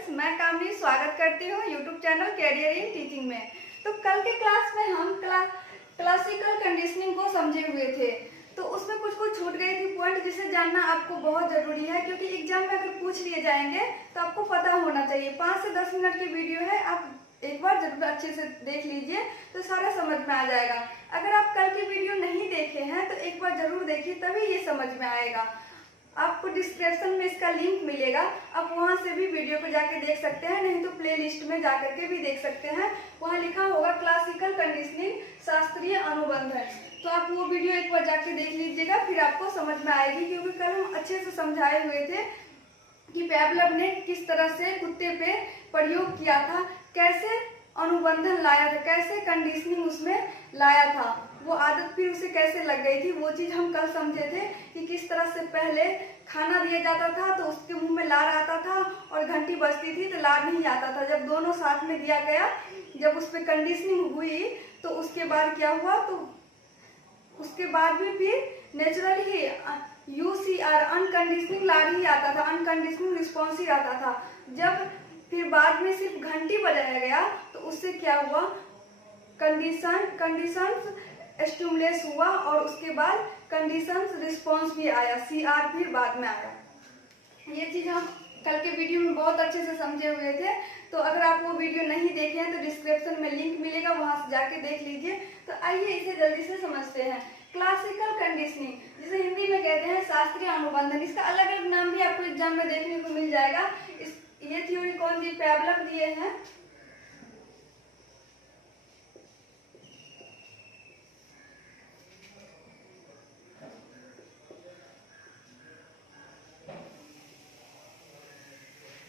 Friends, मैं कामनी स्वागत करती हूँ YouTube channel career in teaching में। तो कल के क्लास में हम क्लासिकल कंडीशनिंग को समझे हुए थे। तो उसमें कुछ छूट गई थी पॉइंट, जिसे जानना आपको बहुत ज़रूरी है, क्योंकि एग्जाम में अगर पूछ लिए जाएंगे तो आपको पता होना चाहिए। 5 से 10 मिनट की वीडियो है, आप एक बार जरूर अच्छे से देख लीजिए तो सारा समझ में आ जाएगा। अगर आप कल की वीडियो नहीं देखे हैं तो एक बार जरूर देखिए, तभी ये समझ में आएगा। आपको डिस्क्रिप्शन में इसका लिंक मिलेगा, आप वहां से भी वीडियो को जाके देख सकते हैं, नहीं तो प्ले लिस्ट में जाकर के भी देख सकते हैं। वहां लिखा होगा क्लासिकल कंडीशनिंग शास्त्रीय अनुबंधन। तो आप वो वीडियो एक बार जाके देख लीजिएगा, फिर आपको समझ में आएगी। क्योंकि कल हम अच्छे से समझाए हुए थे कि पेवलव ने किस तरह से कुत्ते पे प्रयोग किया था, कैसे अनुबंधन लाया था, कैसे कंडीशनिंग उसमें लाया था, वो आदत फिर उसे कैसे लग गई थी। वो चीज हम कल समझे थे कि किस तरह से पहले खाना दिया जाता था तो उसके मुंह में लार आता था, और घंटी बजती थी तो लार नहीं आता था। जब दोनों साथ में दिया गया, जब उस पर कंडीशनिंग हुई तो उसके बाद क्या हुआ, तो उसके बाद भी फिर नेचुरल ही UCR अनकंडीशनिंग लार ही आता था, अनकंडीशनिंग रिस्पॉन्स ही आता था। जब फिर बाद में सिर्फ घंटी बजाया गया तो उससे क्या हुआ, कंडीशंस स्टिमुलेस हुआ, और उसके बाद कंडीशंस रिस्पॉन्स भी आया, CR फिर बाद में आया। ये चीज हम कल के वीडियो में बहुत अच्छे से समझे हुए थे। तो अगर आप वो वीडियो नहीं देखे हैं तो डिस्क्रिप्शन में लिंक मिलेगा, वहां से जाके देख लीजिए। तो आइए इसे जल्दी से समझते हैं। क्लासिकल कंडीशनिंग, जिसे हिंदी में कहते हैं शास्त्रीय अनुबंधन, इसका अलग अलग नाम भी आपको एग्जाम में देखने को मिल जाएगा। ये थ्योरी कौन दी, पेवलव दिए हैं।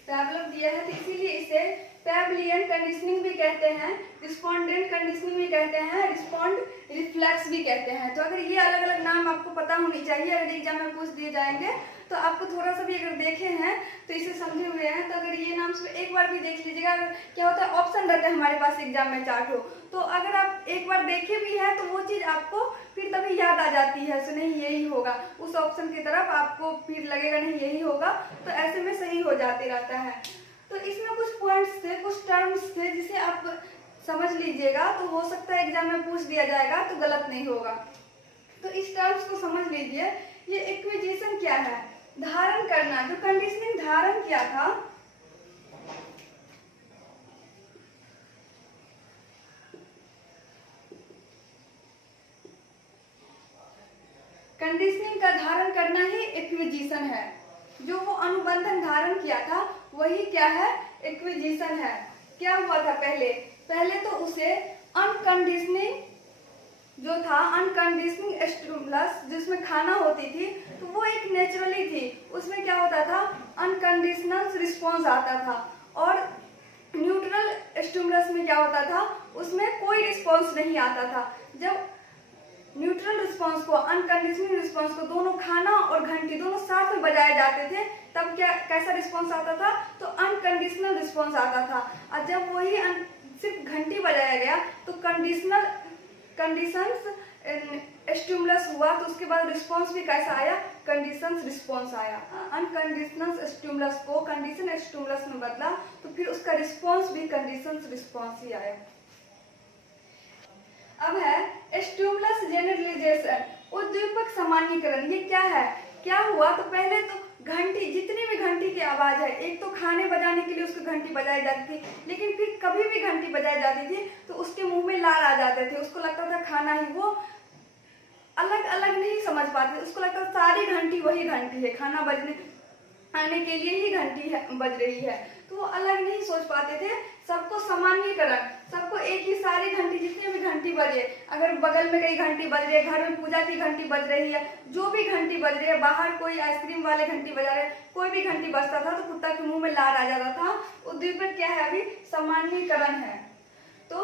पेवलव दिया है, तो इसीलिए इसे पेवलियन कंडीशनिंग भी कहते हैं, रिस्पोंडेंट कंडीशनिंग भी कहते हैं, रिस्पोंड रिफ्लेक्स भी कहते हैं। तो अगर ये अलग अलग नाम आपको पता होनी चाहिए, अगर एग्जाम में पूछ दिए जाएंगे तो आपको थोड़ा सा भी अगर देखे हैं तो इसे समझे हुए हैं। तो अगर ये नाम से एक बार भी देख लीजिएगा। क्या होता है, ऑप्शन रहता है हमारे पास एग्जाम में 4 ठो, तो अगर आप एक बार देखे भी है तो वो चीज आपको फिर तभी याद आ जाती है, तो नहीं यही होगा, उस ऑप्शन की तरफ आपको फिर लगेगा नहीं यही होगा, तो ऐसे में सही हो जाते रहता है। तो इसमें कुछ पॉइंट्स थे, कुछ टर्म्स थे, जिसे आप समझ लीजिएगा तो हो सकता है एग्जाम में पूछ दिया जाएगा तो गलत नहीं होगा। तो इस टर्म्स को समझ लीजिए। ये एक्विजिशन क्या है, धारण करना। जो कंडीशनिंग धारण किया था, कंडीशनिंग का धारण करना ही एक्विजिशन है। जो वो अनुबंधन धारण किया था वही क्या है, एक्विजिशन है। क्या हुआ था, पहले तो उसे अनकंडीशनिंग जो था, अनकंडीशनिंग स्टिमुलस जिसमें खाना होती थी, तो वो एक नेचुरली थी। उसमें क्या होता था, अनकंडीशनल रिस्पॉन्स आता था। और न्यूट्रल स्टिमुलस में क्या होता था, उसमें कोई रिस्पॉन्स नहीं आता था। जब न्यूट्रल रिस्पॉन्स को, अनकंडीशनल रिस्पॉन्स को, दोनों खाना और घंटी दोनों साथ में बजाए जाते थे, तब क्या कैसा रिस्पॉन्स आता था, तो अनकंडीशनल रिस्पॉन्स आता था। और जब वही सिर्फ घंटी बजाया गया तो कंडीशंस स्टिमुलस हुआ, तो उसके बाद रिस्पॉन्स भी कैसा आया, कंडीशंस रिस्पॉन्स आया। अनकंडीशनल स्टिमुलस को कंडीशन स्टिमुलस में बदला तो फिर उसका रिस्पॉन्स भी कंडीशंस रिस्पॉन्स ही आया। अब है स्टिमुलस जेनरलाइजेशन, उद्दीपक सामान्यीकरण। ये क्या है, क्या हुआ, तो पहले तो घंटी, जितनी भी घंटी की आवाज है, एक तो खाने बजाने के लिए उसको घंटी बजाई जाती थी, लेकिन फिर कभी भी घंटी बजाई जाती थी तो उसके मुंह में लार आ जाते थे, उसको लगता था खाना ही। वो अलग अलग नहीं समझ पाते, उसको लगता था सारी घंटी वही घंटी है, खाना बजने आने के लिए ही घंटी है, बज रही है। तो वो अलग नहीं सोच पाते थे, सबको सामान्यीकरण, सबको एक ही सारी घंटी, जितनी भी घंटी बजे, अगर बगल में कई घंटी बज रही है, घर में पूजा की घंटी बज रही है, जो भी घंटी बज रही है, बाहर कोई आइसक्रीम वाले घंटी बजा रहे, कोई भी घंटी बजता था तो कुत्ता के मुंह में लार आ जाता था। उद्दीपक क्या है, अभी सामान्यीकरण है। तो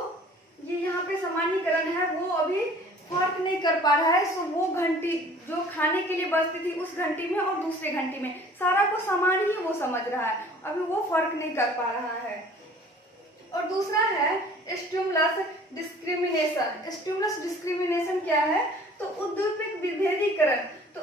ये यहाँ पे सामान्यीकरण है, वो अभी फर्क नहीं कर पा रहा है। सो वो घंटी जो खाने के लिए बजती थी उस घंटी में और दूसरे घंटी में सारा को समान ही वो समझ रहा है, अभी वो फर्क नहीं कर पा रहा है। और दूसरा है स्टिमुलस डिस्क्रिमिनेशन। स्टिमुलस डिस्क्रिमिनेशन क्या है, तो उद्दीपक विभेदीकरण। तो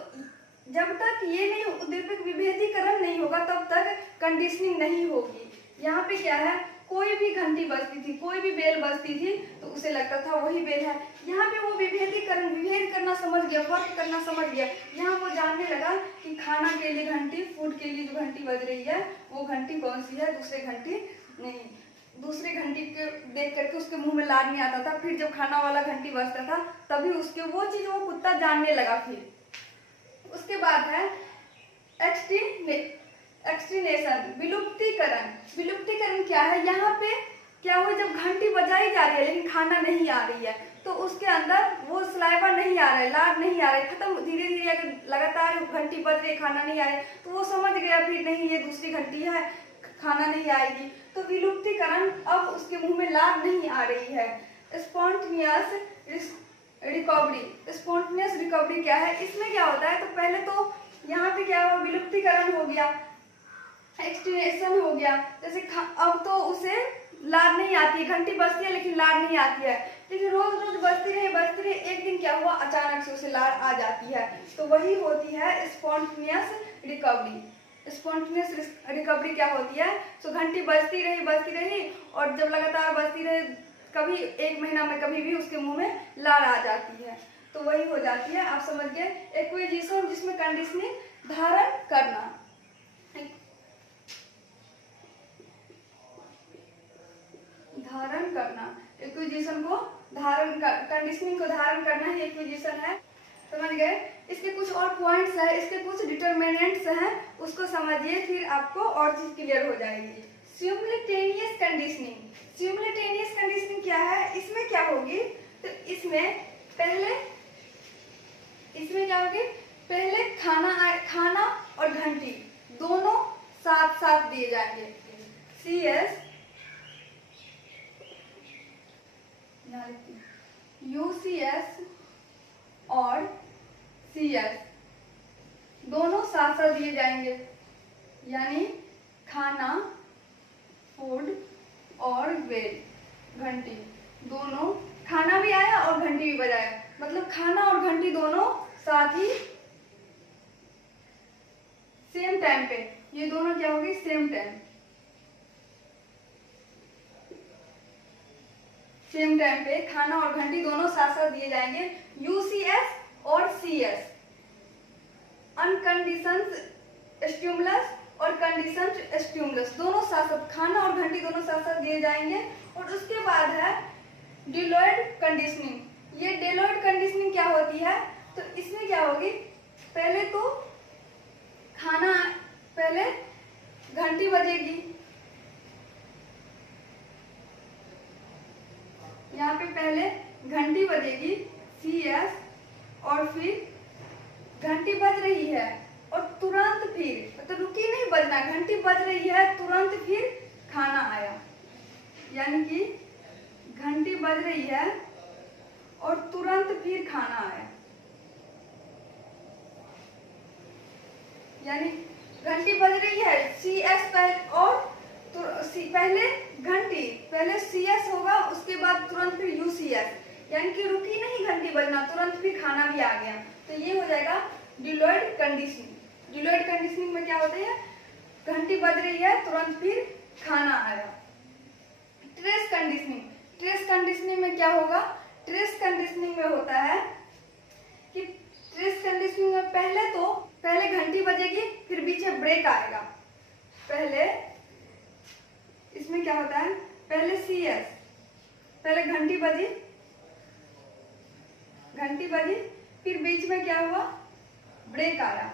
जब तक ये नहीं, उद्दीपक विभेदीकरण नहीं होगा तब तक कंडीशनिंग नहीं होगी। यहाँ पे क्या है, कोई भी घंटी बजती थी, कोई भी बेल बजती थी तो उसे लगता था वही बेल है। यहाँ पे वो विभेद करना समझ गया, फर्क करना समझ गया। यहाँ वो जानने लगा कि खाना के लिए घंटी, फूड के लिए जो घंटी बज रही है वो घंटी कौन सी है, दूसरे घंटी नहीं। दूसरे घंटी के देख करके उसके मुंह में लार नहीं आता था। फिर जब खाना वाला घंटी बजता था तभी उसके वो चीज वो कुत्ता जानने लगा। फिर उसके बाद है एक्सटिनेशन, विलुप्तीकरण। विलुप्तीकरण क्या है, यहाँ पे क्या हुआ, जब घंटी बजाई जा रही है लेकिन खाना नहीं आ रही है तो उसके अंदर वो सलाइवा नहीं आ रहा है, लार नहीं आ रहा है, खत्म। धीरे धीरे अगर लगातार घंटी बज रही है, खाना नहीं आ रहा है तो वो समझ गया फिर नहीं ये दूसरी घंटी है, खाना नहीं आएगी। तो विलुप्तीकरण, अब उसके मुंह में लार नहीं आ रही है। Spontaneous recovery. स्पॉन्टेनियस रिकवरी क्या है, इसमें क्या होता है, तो पहले तो यहाँ पे क्या हुआ, विलुप्तीकरण हो गया, एक्सटिनेशन हो गया। जैसे अब तो उसे लार नहीं आती है, घंटी बजती है लेकिन लार नहीं आती है, लेकिन रोज रोज बजती रही, एक दिन क्या हुआ, अचानक से उसे लार आ जाती है। तो वही होती है स्पॉन्टेनियस रिकवरी। स्पॉन्टेनियस रिकवरी क्या होती है, तो घंटी बजती रही और जब लगातार बजती रहे, कभी एक महीना में कभी भी उसके मुंह में लार आ जाती है, तो वही हो जाती है। आप समझ गए। एक्विजिशन, जिसमें कंडीशनिंग धारण करना, एक्विजिशन को कंडीशनिंग को धारण करना ही एक्विजिशन है। समझ गए। इसके कुछ और पॉइंट्स है, इसके कुछ डिटरमिनेंट्स हैं, उसको समझिए फिर आपको और चीज क्लियर हो जाएगी। सिमुलेटेनियस कंडीशनिंग। सिमुलेटेनियस कंडीशनिंग क्या है, इसमें क्या होगी, तो इसमें क्या होगी, पहले खाना और घंटी दोनों साथ साथ दिए जाएंगे। CS UCS और CS दोनों साथ साथ दिए जाएंगे, यानी खाना, फूड और बेल, घंटी दोनों, खाना भी आया और घंटी भी बजाया, मतलब खाना और घंटी दोनों साथ ही सेम टाइम पे, ये दोनों क्या होगी, सेम टाइम पे खाना और घंटी दोनों साथ साथ दिए जाएंगे। UCS और CS अनकंडीशन्ड स्टिमुलस और कंडीशन्ड स्टिमुलस, दोनों साथ साथ, खाना और घंटी दोनों साथ साथ दिए जाएंगे। और उसके बाद है डिलॉयड कंडीशनिंग। ये डिलॉयड कंडीशनिंग क्या होती है, तो इसमें क्या होगी, पहले तो पहले घंटी बजेगी, यहाँ पे पहले घंटी बजेगी CS, और फिर घंटी बज रही है और तुरंत फिर, मतलब रुकी नहीं बजना, घंटी बज रही है तुरंत फिर खाना आया, यानी कि घंटी बज रही है और तुरंत फिर खाना आया, यानी घंटी बज रही है CS और पहले घंटी, पहले CS होगा, उसके बाद तुरंत फिर UCS, यानी कि रुकी नहीं घंटी बजना, तुरंत फिर खाना भी आ गया। तो ये हो जाएगा डिलॉयड कंडीशनिंग। डिलॉयड कंडीशनिंग में क्या होता है, घंटी बज रही है तुरंत फिर खाना आया। Trace conditioning. ट्रेस कंडीशनिंग में क्या होगा, ट्रेस कंडीशनिंग में होता है कि ट्रेस कंडीशनिंग में पहले घंटी बजेगी, फिर बीच में ब्रेक आएगा। पहले इसमें क्या होता है, पहले CS, पहले घंटी बजी, फिर बीच में क्या हुआ, ब्रेक आया,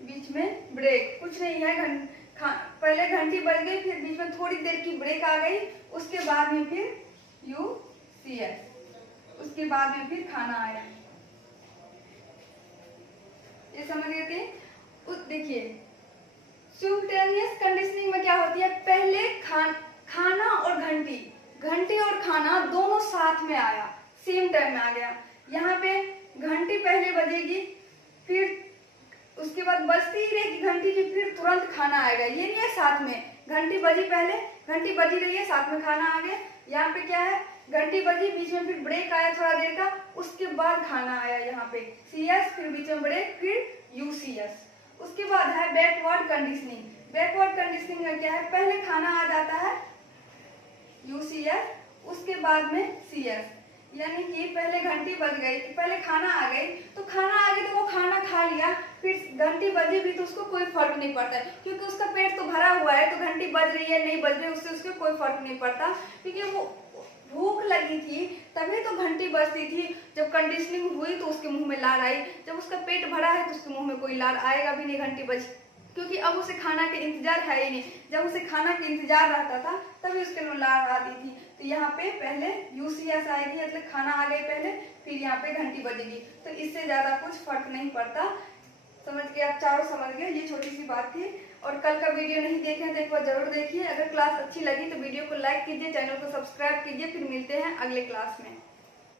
बीच में ब्रेक, कुछ नहीं है, पहले घंटी बज गई, फिर बीच में थोड़ी देर की ब्रेक आ गई, उसके बाद में फिर UCS, उसके बाद में फिर खाना आया। ये समझ गए थे। देखिए सिमुलटेनियस कंडीशनिंग में क्या होती है, पहले खाना और घंटी और खाना दोनों साथ में आया, सेम टाइम में आ गया। यहाँ पे घंटी पहले बजेगी, फिर उसके बाद बजती ही रहेगी घंटी की, फिर तुरंत खाना आएगा, ये नहीं है साथ में, घंटी बजी पहले, घंटी बजी रही है, साथ में खाना आ गया। यहाँ पे क्या है, घंटी बजी, बीच में फिर ब्रेक आया थोड़ा देर का, उसके बाद खाना आया, यहाँ पे CS, फिर बीच में ब्रेक, फिर UCS। उसके बाद है है बैकवर्ड कंडीशनिंग। बैकवर्ड कंडीशनिंग में क्या है, पहले खाना आ जाता है यूसीएस, उसके बाद में सीएस, यानी कि पहले घंटी बज गई, पहले खाना आ गई, तो खाना आ गई तो वो खाना खा लिया, फिर घंटी बजी भी तो उसको कोई फर्क नहीं पड़ता है, क्योंकि उसका पेट तो भरा हुआ है, तो घंटी बज रही है नहीं बज रही है उससे उसको कोई फर्क नहीं पड़ता, क्योंकि वो भूख लगी थी तभी तो घंटी बजती थी। जब कंडीशनिंग हुई तो उसके मुंह में लार आई, जब उसका पेट भरा है तो उसके मुंह में कोई लार आएगा भी नहीं घंटी बज, क्योंकि अब उसे खाना के इंतजार है ही नहीं। जब उसे खाना के इंतजार रहता था तभी उसके लिए लार आती थी। तो यहाँ पे पहले यूसीएस आएगी, मतलब खाना आ गई पहले, फिर यहाँ पे घंटी बजेगी, तो इससे ज्यादा कुछ फर्क नहीं पड़ता। समझ गए आप, चारों समझ गए, ये छोटी सी बात थी। और कल का वीडियो नहीं देखे हैं तो एक बार जरूर देखिए। अगर क्लास अच्छी लगी तो वीडियो को लाइक कीजिए, चैनल को सब्सक्राइब कीजिए। फिर मिलते हैं अगले क्लास में।